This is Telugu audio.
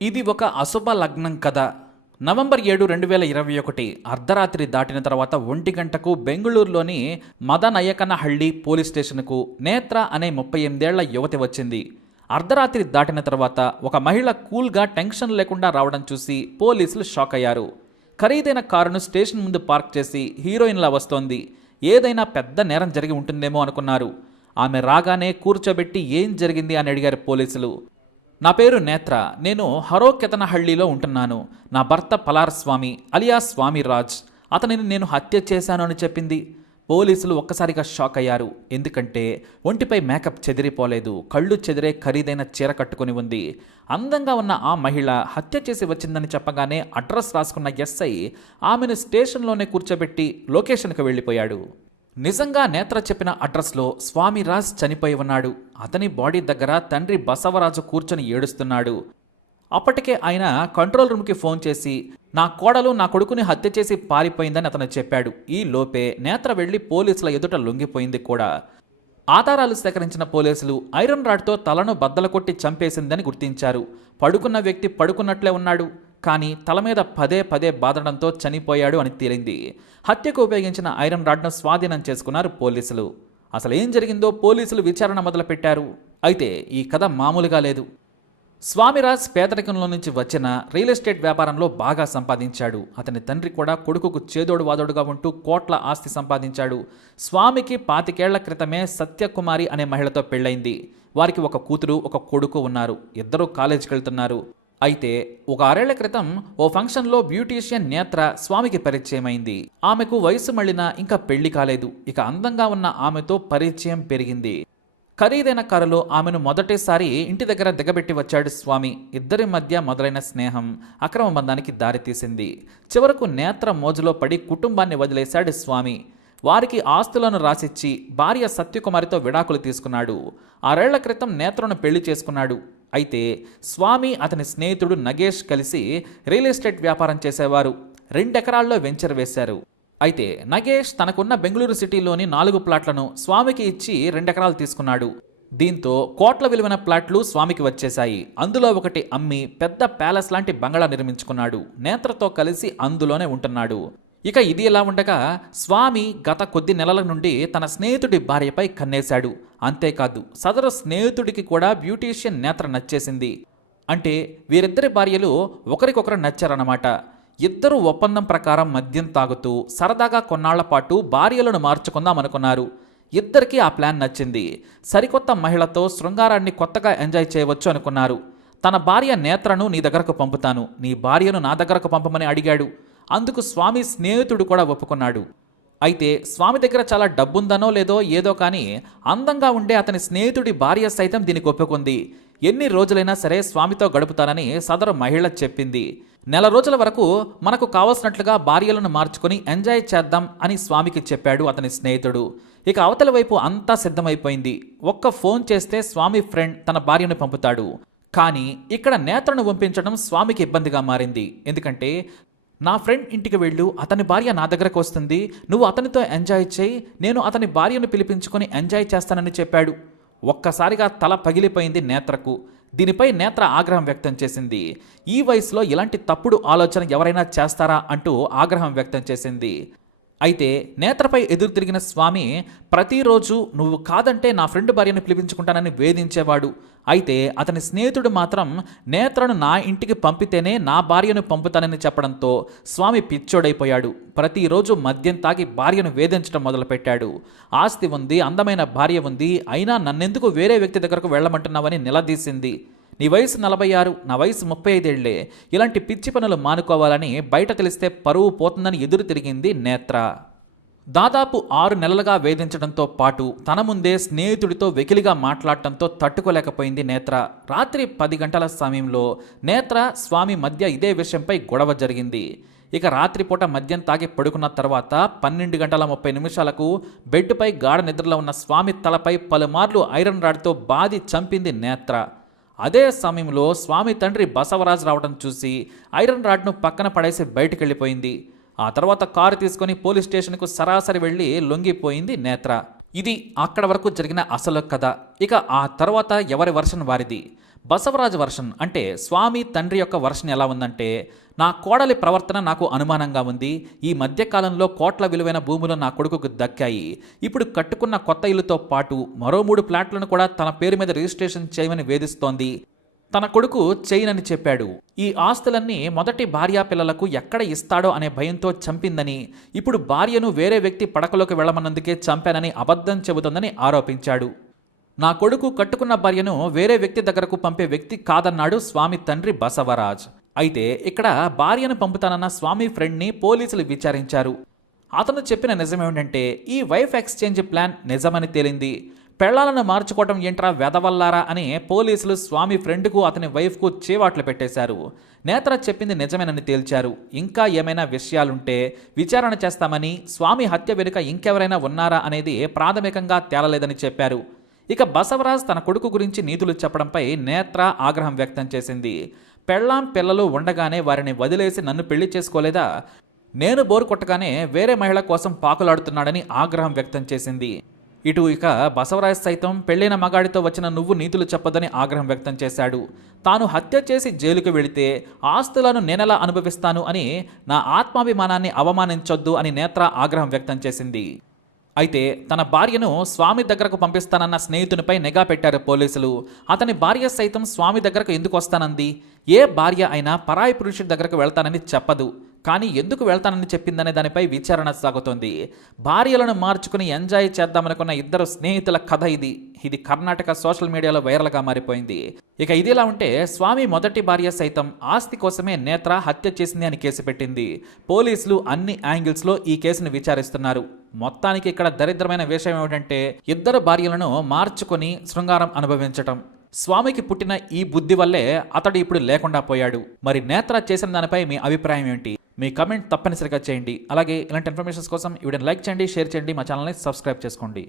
ఇది ఒక అశుభ లగ్నం కథ. నవంబర్ 7, 2021 అర్ధరాత్రి దాటిన తర్వాత 1 గంటకు బెంగళూరులోని మదనయ్యకనహళ్లి పోలీస్ స్టేషన్కు నేత్ర అనే 38 ఏళ్ల యువతి వచ్చింది. అర్ధరాత్రి దాటిన తర్వాత ఒక మహిళ కూల్గా టెన్షన్ లేకుండా రావడం చూసి పోలీసులు షాక్ అయ్యారు. ఖరీదైన కారును స్టేషన్ ముందు పార్క్ చేసి హీరోయిన్లా వస్తోంది, ఏదైనా పెద్ద నేరం జరిగి ఉంటుందేమో అనుకున్నారు. ఆమె రాగానే కూర్చోబెట్టి ఏం జరిగింది అని అడిగారు పోలీసులు. నా పేరు నేత్ర, నేను హరోకెతనహళ్లిలో ఉంటున్నాను. నా భర్త పలార్ స్వామి అలియా స్వామి రాజ్, అతనిని నేను హత్య చేశాను అని చెప్పింది. పోలీసులు ఒక్కసారిగా షాక్ అయ్యారు. ఎందుకంటే ఒంటిపై మేకప్ చెదిరిపోలేదు, కళ్ళు చెదిరే ఖరీదైన చీర కట్టుకుని ఉంది. అందంగా ఉన్న ఆ మహిళ హత్య చేసి వచ్చిందని చెప్పగానే అడ్రస్ రాసుకున్న ఎస్ఐ ఆమెను స్టేషన్లోనే కూర్చోబెట్టి లొకేషన్కి వెళ్ళిపోయాడు. నిజంగా నేత్ర చెప్పిన అడ్రస్లో స్వామిరాజ్ చనిపోయి ఉన్నాడు. అతని బాడీ దగ్గర తండ్రి బసవరాజు కూర్చొని ఏడుస్తున్నాడు. అప్పటికే ఆయన కంట్రోల్ రూమ్కి ఫోన్ చేసి నా కోడలు నా కొడుకుని హత్య చేసి పారిపోయిందని అతను చెప్పాడు. ఈ లోపే నేత్ర వెళ్లి పోలీసుల ఎదుట లొంగిపోయింది కూడా. ఆధారాలు సేకరించిన పోలీసులు ఐరన్ రాడ్తో తలను బద్దలు కొట్టి చంపేసిందని గుర్తించారు. పడుకున్న వ్యక్తి పడుకున్నట్లే ఉన్నాడు, కానీ తల మీద పదే పదే బాదడంతో చనిపోయాడు అని తేలింది. హత్యకు ఉపయోగించిన ఐరన్ రాడ్ను స్వాధీనం చేసుకున్నారు పోలీసులు. అసలు ఏం జరిగిందో పోలీసులు విచారణ మొదలుపెట్టారు. అయితే ఈ కథ మామూలుగా లేదు. స్వామిరాజ్ పేదరికంలో నుంచి వచ్చిన రియల్ ఎస్టేట్ వ్యాపారంలో బాగా సంపాదించాడు. అతని తండ్రి కూడా కొడుకుకు చేదోడు వాదోడుగా ఉంటూ కోట్ల ఆస్తి సంపాదించాడు. స్వామికి 25 ఏళ్ల క్రితమే సత్యకుమారి అనే మహిళతో పెళ్ళైంది. వారికి ఒక కూతురు ఒక కొడుకు ఉన్నారు. ఇద్దరూ కాలేజీకి వెళ్తున్నారు. అయితే ఒక 6 ఏళ్ల క్రితం ఓ ఫంక్షన్లో బ్యూటీషియన్ నేత్ర స్వామికి పరిచయమైంది. ఆమెకు వయసు మళ్ళినా ఇంకా పెళ్లి కాలేదు. ఇక అందంగా ఉన్న ఆమెతో పరిచయం పెరిగింది. ఖరీదైన కారులో ఆమెను మొదటిసారి ఇంటి దగ్గర దిగబెట్టి వచ్చాడు స్వామి. ఇద్దరి మధ్య మొదలైన స్నేహం అక్రమ బంధానికి దారితీసింది. చివరకు నేత్ర మోజులో పడి కుటుంబాన్ని వదిలేశాడు స్వామి. వారికి ఆస్తులను రాసిచ్చి భార్య సత్యకుమారితో విడాకులు తీసుకున్నాడు. 6 ఏళ్ల క్రితం నేత్రను పెళ్లి చేసుకున్నాడు. అయితే స్వామి అతని స్నేహితుడు నగేష్ కలిసి రియల్ ఎస్టేట్ వ్యాపారం చేసేవారు. 2 ఎకరాల్లో వెంచర్ వేశారు. అయితే నగేష్ తనకున్న బెంగళూరు సిటీలోని 4 ప్లాట్లను స్వామికి ఇచ్చి 2 ఎకరాలు తీసుకున్నాడు. దీంతో కోట్ల విలువైన ప్లాట్లు స్వామికి వచ్చేశాయి. అందులో ఒకటి అమ్మి పెద్ద ప్యాలెస్ లాంటి బంగళా నిర్మించుకున్నాడు. నేత్రతో కలిసి అందులోనే ఉంటున్నాడు. ఇక ఇది ఇలా ఉండగా స్వామి గత కొద్ది నెలల నుండి తన స్నేహితుడి భార్యపై కన్నేశాడు. అంతేకాదు సదరు స్నేహితుడికి కూడా బ్యూటీషియన్ నేత్ర నచ్చేసింది. అంటే వీరిద్దరి భార్యలు ఒకరికొకరు నచ్చారన్నమాట. ఇద్దరు ఒప్పందం ప్రకారం మద్యం తాగుతూ సరదాగా కొన్నాళ్ల పాటు భార్యలను మార్చుకుందామనుకున్నారు. ఇద్దరికీ ఆ ప్లాన్ నచ్చింది. సరికొత్త మహిళతో శృంగారాన్ని కొత్తగా ఎంజాయ్ చేయవచ్చు అనుకున్నారు. తన భార్య నేత్రను నీ దగ్గరకు పంపుతాను, నీ భార్యను నా దగ్గరకు పంపమని అడిగాడు. అందుకు స్వామి స్నేహితుడు కూడా ఒప్పుకున్నాడు. అయితే స్వామి దగ్గర చాలా డబ్బుందనో లేదో ఏదో కానీ అందంగా ఉండే అతని స్నేహితుడి భార్య సైతం దీనికి ఒప్పుకుంది. ఎన్ని రోజులైనా సరే స్వామితో గడుపుతానని సదరు మహిళ చెప్పింది. నెల రోజుల వరకు మనకు కావలసినట్లుగా భార్యలను మార్చుకొని ఎంజాయ్ చేద్దాం అని స్వామికి చెప్పాడు అతని స్నేహితుడు. ఇక అవతల వైపు అంతా సిద్ధమైపోయింది. ఒక్క ఫోన్ చేస్తే స్వామి ఫ్రెండ్ తన భార్యను పంపుతాడు. కానీ ఇక్కడ నేత్రను పంపించడం స్వామికి ఇబ్బందిగా మారింది. ఎందుకంటే నా ఫ్రెండ్ ఇంటికి వెళ్ళు, అతని భార్య నా దగ్గరకు వస్తుంది, నువ్వు అతనితో ఎంజాయ్ చేయి, నేను అతని భార్యను పిలిపించుకొని ఎంజాయ్ చేస్తానని చెప్పాడు. ఒక్కసారిగా తల పగిలిపోయింది నేత్రకు. దీనిపై నేత్ర ఆగ్రహం వ్యక్తం చేసింది. ఈ వయసులో ఇలాంటి తప్పుడు ఆలోచన ఎవరైనా చేస్తారా అంటూ ఆగ్రహం వ్యక్తం చేసింది. అయితే నేత్రపై ఎదురు తిరిగిన స్వామి ప్రతిరోజు నువ్వు కాదంటే నా ఫ్రెండ్ భార్యను పిలిపించుకుంటానని వేధించేవాడు. అయితే అతని స్నేహితుడు మాత్రం నేత్రను నా ఇంటికి పంపితేనే నా భార్యను పంపుతానని చెప్పడంతో స్వామి పిచ్చోడైపోయాడు. ప్రతిరోజు మద్యం తాగి భార్యను వేధించడం మొదలుపెట్టాడు. ఆస్తి ఉంది, అందమైన భార్య ఉంది, అయినా నన్నెందుకు వేరే వ్యక్తి దగ్గరకు వెళ్ళమంటున్నావని నిలదీసింది. నీ వయసు 46, నా వయసు 35 ఏళ్లే. ఇలాంటి పిచ్చి పనులు మానుకోవాలని బయట తెలిస్తే పరువు పోతుందని ఎదురు తిరిగింది నేత్ర. దాదాపు 6 నెలలుగా వేధించడంతో పాటు తన ముందే స్నేహితుడితో వెకిలిగా మాట్లాడటంతో తట్టుకోలేకపోయింది నేత్ర. రాత్రి 10 గంటల సమయంలో నేత్ర స్వామి మధ్య ఇదే విషయంపై గొడవ జరిగింది. ఇక రాత్రిపూట మద్యం తాగి పడుకున్న తర్వాత 12:30 బెడ్పై గాఢ నిద్రలో ఉన్న స్వామి తలపై పలుమార్లు ఐరన్ రాడ్తో బాది చంపింది నేత్ర. అదే సమయంలో స్వామి తండ్రి బసవరాజు రావడం చూసి ఐరన్ రాడ్ను పక్కన పడేసి బయటికి వెళ్ళిపోయింది. ఆ తర్వాత కారు తీసుకుని పోలీస్ స్టేషన్కు సరాసరి వెళ్ళి లొంగిపోయింది నేత్ర. ఇది అక్కడ వరకు జరిగిన అసలు కథ. ఇక ఆ తర్వాత ఎవరి వర్షన్ వారిది. బసవరాజు వర్షన్ అంటే స్వామి తండ్రి యొక్క వర్షన్ ఎలా ఉందంటే, నా కోడలి ప్రవర్తన నాకు అనుమానంగా ఉంది. ఈ మధ్యకాలంలో కోట్ల విలువైన భూములు నా కొడుకుకు దక్కాయి. ఇప్పుడు కట్టుకున్న కొత్త ఇల్లుతో పాటు మరో 3 ప్లాట్లను కూడా తన పేరు మీద రిజిస్ట్రేషన్ చేయమని వేధిస్తోంది. తన కొడుకు చేయనని చెప్పాడు. ఈ ఆస్తులన్నీ మొదటి భార్యా పిల్లలకు ఎక్కడ ఇస్తాడో అనే భయంతో చంపిందని, ఇప్పుడు భార్యను వేరే వ్యక్తి పడకలోకి వెళ్లమన్నందుకే చంపానని అబద్ధం చెబుతోందని ఆరోపించాడు. నా కొడుకు కట్టుకున్న భార్యను వేరే వ్యక్తి దగ్గరకు పంపే వ్యక్తి కాదన్నాడు స్వామి తండ్రి బసవరాజ్. అయితే ఇక్కడ భార్యను పంపుతానన్న స్వామి ఫ్రెండ్ని పోలీసులు విచారించారు. అతను చెప్పిన నిజమేమిటంటే, ఈ వైఫ్ ఎక్స్చేంజ్ ప్లాన్ నిజమని తేలింది. పెళ్లాలను మార్చుకోవటం ఏంట్రా వెదవల్లారా అని పోలీసులు స్వామి ఫ్రెండ్కు అతని వైఫ్కు చేవాట్లు పెట్టేశారు. నేత్ర చెప్పింది నిజమేనని తేల్చారు. ఇంకా ఏమైనా విషయాలుంటే విచారణ చేస్తామని, స్వామి హత్య వెనుక ఇంకెవరైనా ఉన్నారా అనేది ప్రాథమికంగా తేలలేదని చెప్పారు. ఇక బసవరాజ్ తన కొడుకు గురించి నీతులు చెప్పడంపై నేత్ర ఆగ్రహం వ్యక్తం చేసింది. పెళ్ళాం పిల్లలు ఉండగానే వారిని వదిలేసి నన్ను పెళ్లి చేసుకోలేదా? నేను బోరు కొట్టగానే వేరే మహిళ కోసం పాకులాడుతున్నాడని ఆగ్రహం వ్యక్తం చేసింది. ఇక బసవరాజ్ సైతం పెళ్లిన మగాడితో వచ్చిన నువ్వు నీతులు చెప్పొద్దని ఆగ్రహం వ్యక్తం చేశాడు. తాను హత్య చేసి జైలుకు వెళితే ఆస్తులను నేనెలా అనుభవిస్తాను అని నా ఆత్మాభిమానాన్ని అవమానించొద్దు అని నేత్ర ఆగ్రహం వ్యక్తం చేసింది. అయితే తన భార్యను స్వామి దగ్గరకు పంపిస్తానన్న స్నేహితునిపై నిఘా పెట్టారు పోలీసులు. అతని భార్య సైతం స్వామి దగ్గరకు ఎందుకు వస్తానంది? ఏ భార్య అయినా పరాయి పురుషుడి దగ్గరకు వెళ్తానని చెప్పదు. కానీ ఎందుకు వెళ్తానని చెప్పిందనే దానిపై విచారణ సాగుతోంది. భార్యలను మార్చుకుని ఎంజాయ్ చేద్దామనుకున్న ఇద్దరు స్నేహితుల కథ ఇది. కర్ణాటక సోషల్ మీడియాలో వైరల్గా మారిపోయింది. ఇక ఇదిలా ఉంటే స్వామి మొదటి భార్య సైతం ఆస్తి కోసమే నేత్ర హత్య చేసింది అని కేసు పెట్టింది. పోలీసులు అన్ని యాంగిల్స్లో ఈ కేసును విచారిస్తున్నారు. మొత్తానికి ఇక్కడ దరిద్రమైన విషయం ఏమిటంటే, ఇద్దరు భార్యలను మార్చుకొని శృంగారం అనుభవించటం. స్వామికి పుట్టిన ఈ బుద్ధి వల్లే అతడు ఇప్పుడు లేకుండా పోయాడు. మరి నేత్ర చేసిన దానిపై మీ అభిప్రాయం ఏంటి? మీ కమెంట్ తప్పనిసరిగా చేయండి. అలాగే ఇలాంటి ఇన్ఫర్మేషన్స్ కోసం ఈ వీడియోని లైక్ చేయండి, షేర్ చేయండి, మా ఛానల్ని సబ్స్క్రైబ్ చేసుకోండి.